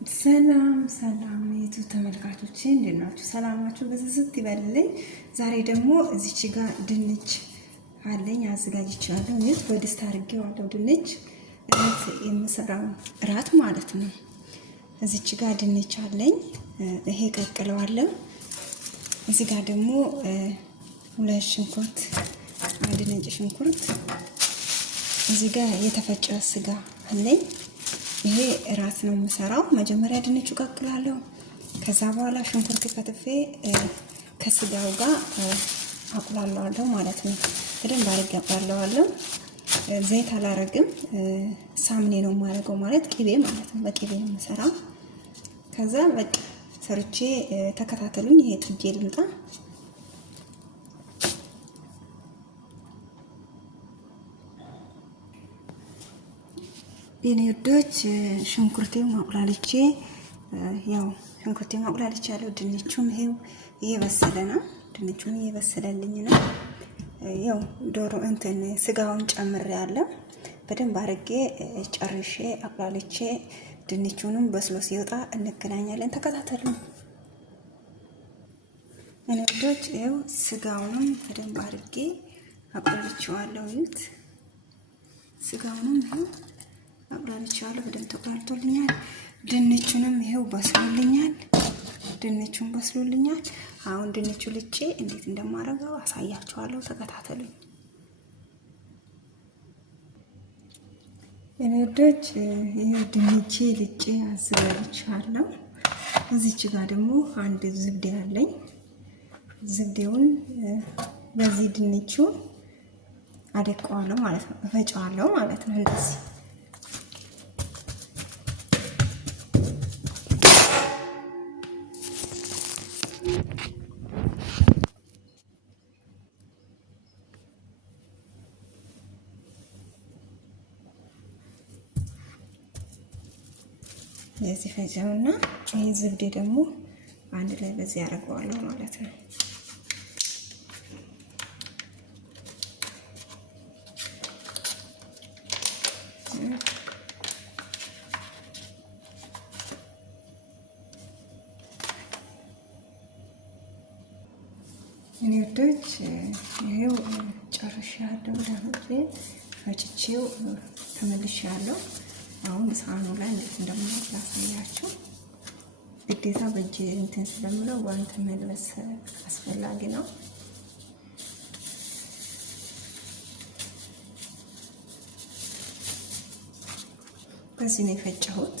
ሰላም የዩቲዩብ ተመልካቾቼ እንዴት ናችሁ? ሰላማችሁ በዝዝት ይበልልኝ። ዛሬ ደግሞ እዚች ጋር ድንች አለኝ አዘጋጅቻለሁ። እኔት በድስት አድርጌዋለሁ። ድንች እራት የምሰራው እራት ማለት ነው። እዚች ጋር ድንች አለኝ፣ ይሄ ቀቅለዋለሁ። እዚህ ጋር ደግሞ ሁለት ሽንኩርት፣ አንድ ነጭ ሽንኩርት፣ እዚህ ጋር የተፈጨ ስጋ አለኝ። ይሄ እራት ነው የምሰራው። መጀመሪያ ድንቹ ቀቅላለሁ። ከዛ በኋላ ሽንኩርት ከትፌ ከስጋው ጋር አቁላለዋለሁ ማለት ነው። በደንብ አድርጌ አቁላለዋለሁ። ዘይት አላረግም፣ ሳምኔ ነው የማደርገው ማለት ቅቤ ማለት ነው። በቅቤ ነው የምሰራው። ከዛ በቃ ሰርቼ ተከታተሉኝ። ይሄ ጥጄ ልምጣ። የኔ ወዶች ሽንኩርቴን ማቁላልቼ ሽንኩርቴን ማቁላልቼ ያለው ድንቹም ይሄው እየበሰለ ነው። ድንቹም እየበሰለልኝ ነው። ያው ዶሮ ስጋውን ጨምሬያለሁ። በደንብ አድርጌ ጨርሼ አቁላልቼ ድንቹንም በስሎ ሲወጣ እንገናኛለን። ተከታተሉ የኔ ወዶች። ይሄው ስጋውንም በደንብ አድርጌ አቁላልቼዋለሁ። ይሁት ስጋውንም ይሄው አቁላልቼዋለሁ። በደንብ ተቁላልቶልኛል። ድንቹንም ይሄው በስሎልኛል። ድንቹን በስሎልኛል። አሁን ድንቹ ልጬ እንዴት እንደማደርገው አሳያችኋለሁ። ተከታተሉኝ የኔ ወዶች። ይሄው ድንቼ ልጬ አዘጋጅቻለሁ። እዚች ጋር ደግሞ አንድ ዝብዴ አለኝ። ዝብዴውን በዚህ ድንቹ አደቀዋለሁ ማለት ነው። እፈጫዋለሁ ማለት ነው። እንደዚህ ለዚህ ፈጨውና ይሄ ዝብዴ ደግሞ አንድ ላይ በዚህ ያደርገዋለሁ ማለት ነው። እኔ ወዶች ይሄው ጨርሻለሁ። ለሁሉ ፈጭቼው ተመልሻለሁ። አሁን ሳህኑ ላይ እንዴት እንደማደርግ ላሳያችሁ። ግዴታ በእጅ ስለምለው ጓንት መልበስ አስፈላጊ ነው። በዚህ ነው የፈጨሁት።